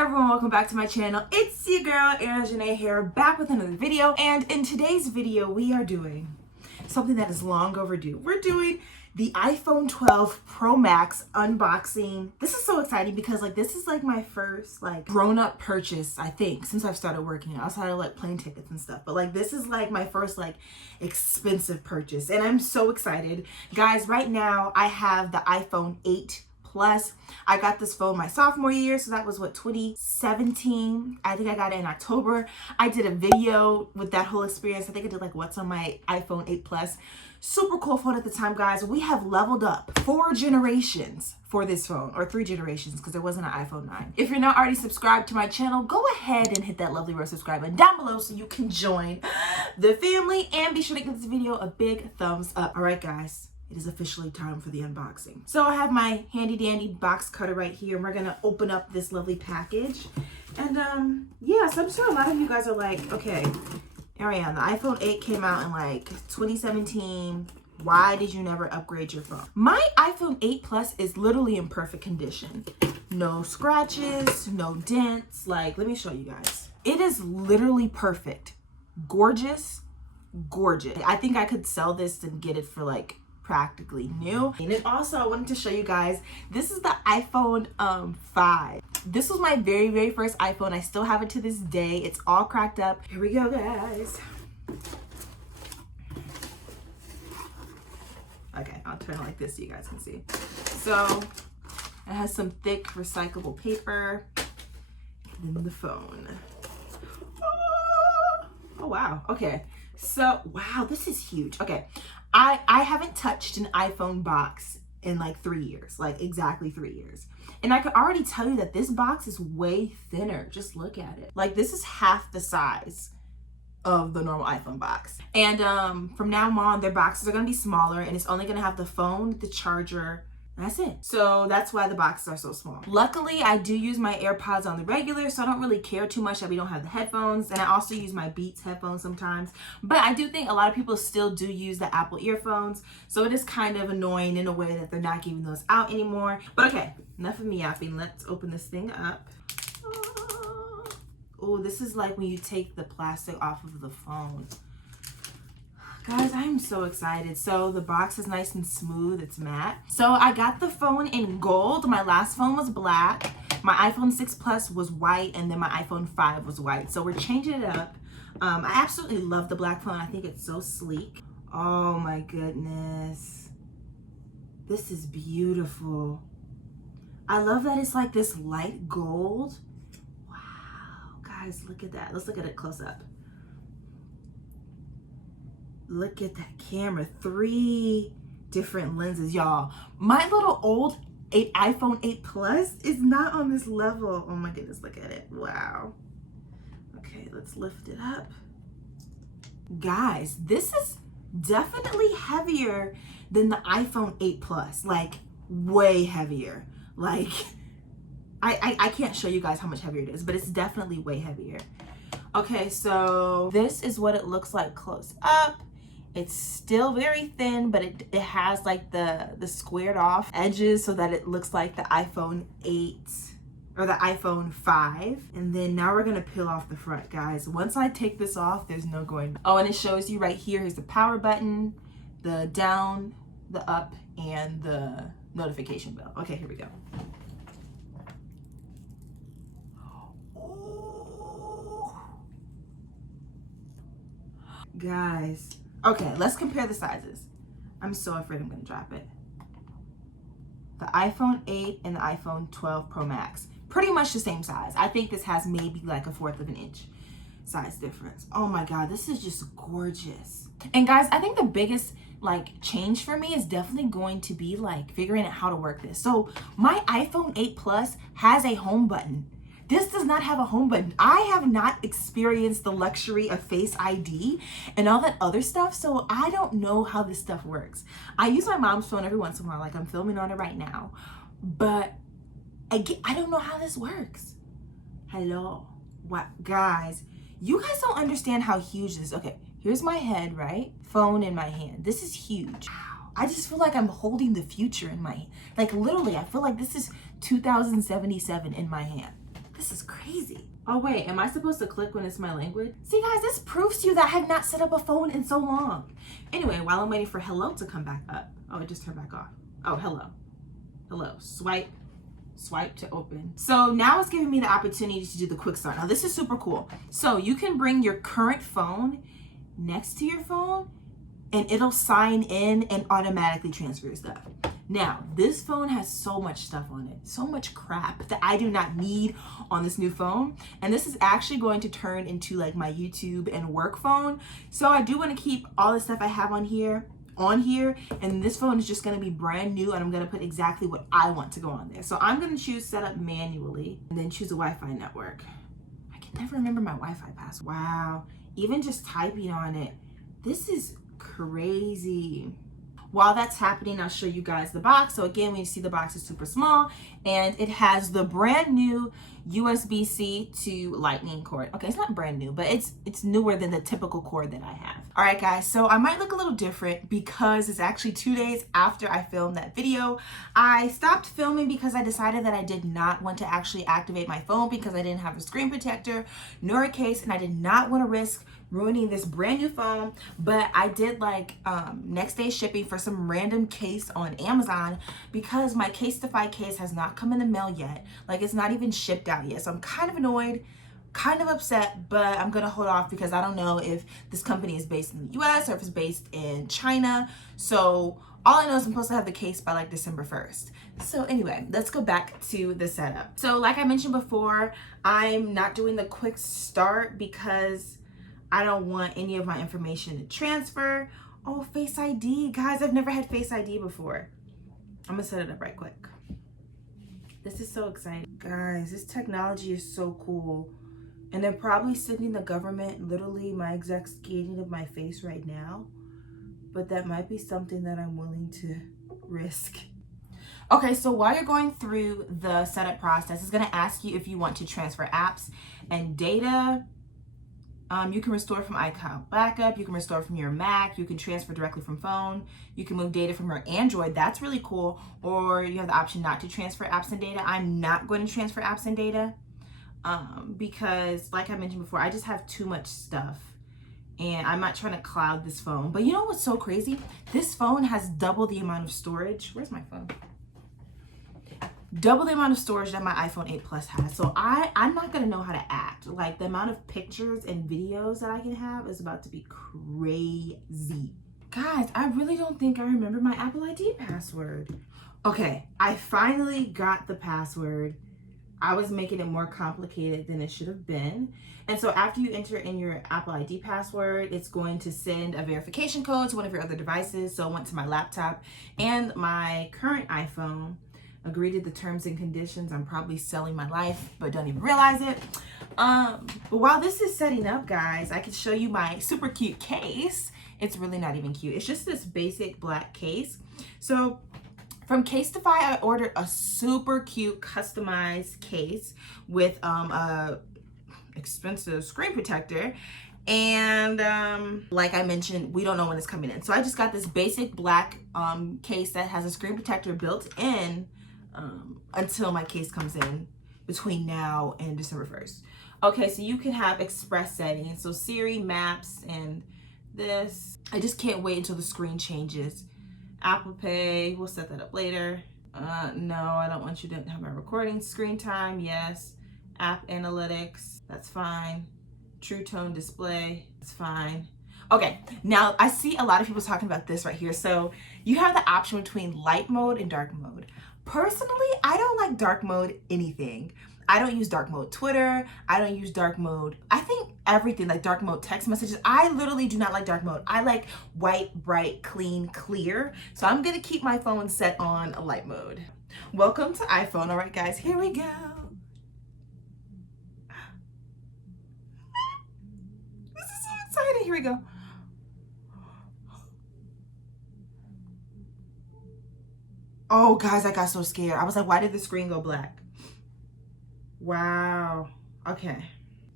everyone, welcome back to my channel. It's your girl Arion Zhane here, back with another video, and in today's video we are doing something that is long overdue. We're doing the iPhone 12 Pro Max unboxing. This is so exciting because this is my first grown-up purchase, I think, since I've started working outside of plane tickets and stuff. But this is my first expensive purchase, and I'm so excited. Guys, right now I have the iPhone 8 Plus. I got this phone my sophomore year, so that was 2017. I think I got it in October. I did a video with that whole experience. I think I did what's on my iPhone 8 Plus. Super cool phone at the time, guys. We have leveled up 4 generations for this phone, or 3 generations because there wasn't an iPhone 9. If you're not already subscribed to my channel, go ahead and hit that lovely red subscribe button down below so you can join the family, and be sure to give this video a big thumbs up. All right, guys. It is officially time for the unboxing. So I have my handy dandy box cutter right here, and we're gonna open up this lovely package. And yeah, so I'm sure a lot of you guys are like, okay, Arion, the iPhone 8 came out in 2017. Why did you never upgrade your phone? My iPhone 8 Plus is literally in perfect condition. No scratches, no dents. Let me show you guys. It is literally perfect. Gorgeous, gorgeous. I think I could sell this and get it for practically new. And then also I wanted to show you guys, this is the iPhone 5. This was my very first iPhone. I still have it to this day. It's all cracked up. Here we go, guys. Okay, I'll turn it like this so you guys can see. So it has some thick recyclable paper, and then the phone. Oh wow. Okay, so wow, this is huge. Okay, I haven't touched an iPhone box in 3 years, exactly 3 years. And I can already tell you that this box is way thinner. Just look at it. This is half the size of the normal iPhone box. And from now on, their boxes are gonna be smaller, and it's only gonna have the phone, the charger, and that's it. So that's why the boxes are so small. Luckily, I do use my AirPods on the regular, so I don't really care too much that we don't have the headphones. And I also use my Beats headphones sometimes. But I do think a lot of people still do use the Apple earphones, so it is kind of annoying in a way that they're not giving those out anymore. But okay, enough of me yapping. Let's open this thing up. Oh, this is when you take the plastic off of the phone. Guys, I'm so excited. So the box is nice and smooth. It's matte. So I got the phone in gold. My last phone was black. My iPhone 6 Plus was white, and then my iPhone 5 was white. So we're changing it up. I absolutely love the black phone. I think it's so sleek. Oh my goodness. This is beautiful. I love that it's this light gold. Guys, look at that. Let's look at it close up. Look at that camera. 3 different lenses, y'all. My little old iPhone 8 Plus is not on this level. Oh my goodness, look at it. Wow. Okay, let's lift it up. Guys, this is definitely heavier than the iPhone 8 Plus. Way heavier. I can't show you guys how much heavier it is, but it's definitely way heavier. Okay, so this is what it looks like close up. It's still very thin, but it has the squared off edges so that it looks like the iPhone 8 or the iPhone 5. And then now we're gonna peel off the front, guys. Once I take this off, there's no going back. Oh, and it shows you right here, here's the power button, the down, the up, and the notification bell. Okay, here we go. Guys, okay, let's compare the sizes. I'm so afraid I'm gonna drop it. The iPhone 8 and the iPhone 12 Pro Max, pretty much the same size. I think this has maybe a 1/4 of an inch size difference. Oh my God, this is just gorgeous. And guys, I think the biggest change for me is definitely going to be figuring out how to work this. So my iPhone 8 Plus has a home button. This does not have a home button. I have not experienced the luxury of Face ID and all that other stuff, so I don't know how this stuff works. I use my mom's phone every once in a while, I'm filming on it right now, but I don't know how this works. Hello. What, guys, you guys don't understand how huge this is. Okay, here's my head, right? Phone in my hand. This is huge. I just feel like I'm holding the future in my hand. Literally, I feel like this is 2077 in my hand. This is crazy. Oh wait, am I supposed to click when it's my language? See guys, this proves to you that I have not set up a phone in so long. Anyway, while I'm waiting for hello to come back up. Oh, it just turned back off. Oh, hello. Hello, swipe to open. So now it's giving me the opportunity to do the quick start. Now this is super cool. So you can bring your current phone next to your phone and it'll sign in and automatically transfer your stuff. Now, this phone has so much stuff on it, so much crap that I do not need on this new phone. And this is actually going to turn into like my YouTube and work phone. So I do want to keep all the stuff I have on here, and this phone is just going to be brand new, and I'm going to put exactly what I want to go on there. So I'm going to choose setup manually and then choose a Wi-Fi network. I can never remember my Wi-Fi password. Wow, even just typing on it, this is crazy. While that's happening, I'll show you guys the box. So again, when you see the box is super small and it has the brand new USB-C to lightning cord. Okay, it's not brand new, but it's newer than the typical cord that I have. All right guys, so I might look a little different because it's actually 2 days after I filmed that video. I stopped filming because I decided that I did not want to actually activate my phone because I didn't have a screen protector nor a case, and I did not want to risk ruining this brand new phone. But I did like next day shipping for some random case on Amazon because my Casetify case has not come in the mail yet. Like, it's not even shipped out yet. So I'm kind of annoyed, kind of upset, but I'm gonna hold off because I don't know if this company is based in the US or if it's based in China. So all I know is I'm supposed to have the case by like December 1st. So anyway, let's go back to the setup. So like I mentioned before, I'm not doing the quick start because I don't want any of my information to transfer. Oh, Face ID. Guys, I've never had Face ID before. I'm gonna set it up right quick. This is so exciting. Guys, this technology is so cool. And they're probably sending the government literally my exact scanning of my face right now. But that might be something that I'm willing to risk. Okay, so while you're going through the setup process, it's gonna ask you if you want to transfer apps and data. You can restore from iCloud backup, you can restore from your Mac, you can transfer directly from phone, you can move data from your Android, that's really cool, or you have the option not to transfer apps and data. I'm not going to transfer apps and data because like I mentioned before, I just have too much stuff and I'm not trying to cloud this phone. But you know what's so crazy? This phone has double the amount of storage. Where's my phone? Double the amount of storage that my iPhone 8 Plus has. So I'm not gonna know how to act. Like, the amount of pictures and videos that I can have is about to be crazy. Guys, I really don't think I remember my Apple ID password. Okay, I finally got the password. I was making it more complicated than it should have been. And so after you enter in your Apple ID password, it's going to send a verification code to one of your other devices. So I went to my laptop and my current iPhone. Agree to the terms and conditions. I'm probably selling my life, but don't even realize it. But while this is setting up, guys, I can show you my super cute case. It's really not even cute. It's just this basic black case. So from Casetify, I ordered a super cute customized case with a expensive screen protector. And like I mentioned, we don't know when it's coming in. So I just got this basic black case that has a screen protector built in until my case comes in between now and December 1st. Okay, so you can have express settings. So Siri, Maps, and this. I just can't wait until the screen changes. Apple Pay, we'll set that up later. No, I don't want you to have my recording. Screen time, yes. App analytics, that's fine. True tone display, it's fine. Okay, now I see a lot of people talking about this right here. So you have the option between light mode and dark mode. Personally, I don't like dark mode anything. I don't use dark mode Twitter. I don't use dark mode. I think everything, like dark mode text messages. I literally do not like dark mode. I like white, bright, clean, clear. So I'm gonna keep my phone set on light mode. Welcome to iPhone. All right, guys, here we go. This is so exciting. Here we go. Oh, guys, I got so scared. I was like, why did the screen go black? Wow. Okay.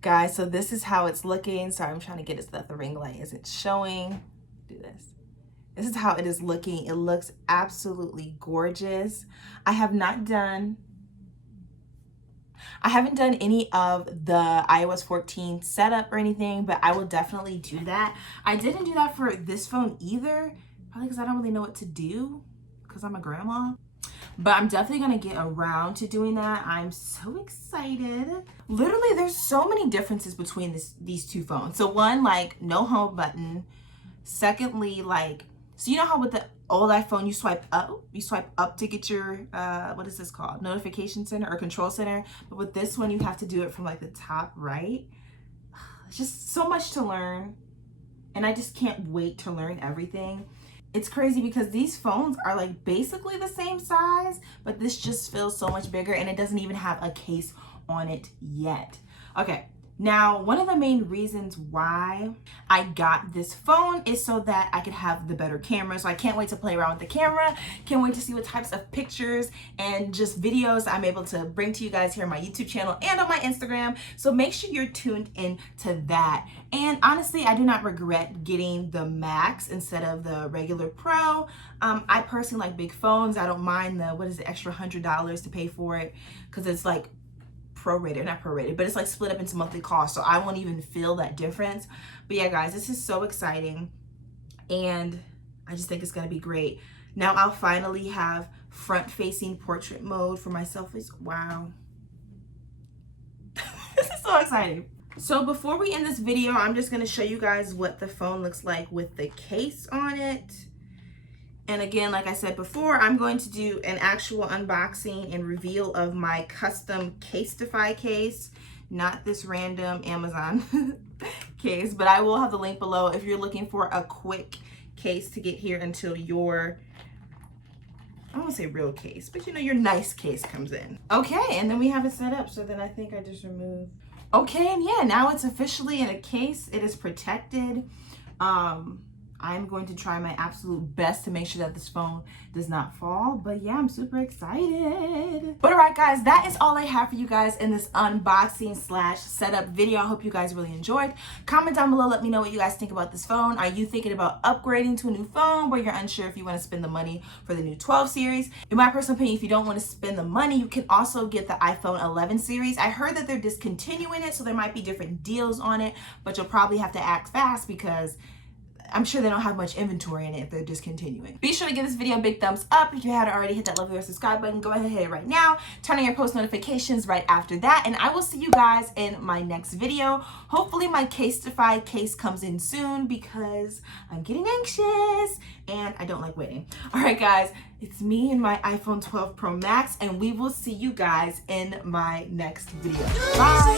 Guys, so this is how it's looking. Sorry, I'm trying to get it so that the ring light isn't showing. Do this. This is how it is looking. It looks absolutely gorgeous. I have not done... I haven't done any of the iOS 14 setup or anything, but I will definitely do that. I didn't do that for this phone either, probably because I don't really know what to do because I'm a grandma. But I'm definitely gonna get around to doing that. I'm so excited. Literally, there's so many differences between these two phones. So one, like, no home button. Secondly, like, so you know how with the old iPhone you swipe up to get your what is this called, notification center or control center, but with this one you have to do it from like the top right. It's just so much to learn, and I just can't wait to learn everything. It's crazy because these phones are like basically the same size, but this just feels so much bigger, and it doesn't even have a case on it yet. Okay, now one of the main reasons why I got this phone is so that I could have the better camera. So I can't wait to play around with the camera. Can't wait to see what types of pictures and just videos I'm able to bring to you guys here on my YouTube channel and on my Instagram. So make sure you're tuned in to that. And honestly, I do not regret getting the Max instead of the regular Pro. I personally like big phones. I don't mind the, what is the extra $100 to pay for it, because it's like not prorated, but it's like split up into monthly costs, so I won't even feel that difference. But yeah, guys, this is so exciting, and I just think it's gonna be great. Now I'll finally have front-facing portrait mode for my selfies. Wow. This is so exciting. So before we end this video, I'm just gonna show you guys what the phone looks like with the case on it. And again, like I said before, I'm going to do an actual unboxing and reveal of my custom Casetify case, not this random Amazon case, but I will have the link below if you're looking for a quick case to get here until your, I don't want to say real case, but you know, your nice case comes in. Okay, and then we have it set up, so then I think I just remove. Okay, and yeah, now it's officially in a case. It is protected. I'm going to try my absolute best to make sure that this phone does not fall. But yeah, I'm super excited. But all right, guys, that is all I have for you guys in this unboxing / setup video. I hope you guys really enjoyed. Comment down below. Let me know what you guys think about this phone. Are you thinking about upgrading to a new phone where you're unsure if you want to spend the money for the new 12 series? In my personal opinion, if you don't want to spend the money, you can also get the iPhone 11 series. I heard that they're discontinuing it, so there might be different deals on it, but you'll probably have to act fast because I'm sure they don't have much inventory in it if they're discontinuing. Be sure to give this video a big thumbs up. If you haven't already, hit that lovely subscribe button. Go ahead and hit it right now. Turn on your post notifications right after that. And I will see you guys in my next video. Hopefully my Casetify case comes in soon because I'm getting anxious and I don't like waiting. All right, guys, it's me and my iPhone 12 Pro Max, and we will see you guys in my next video. Bye.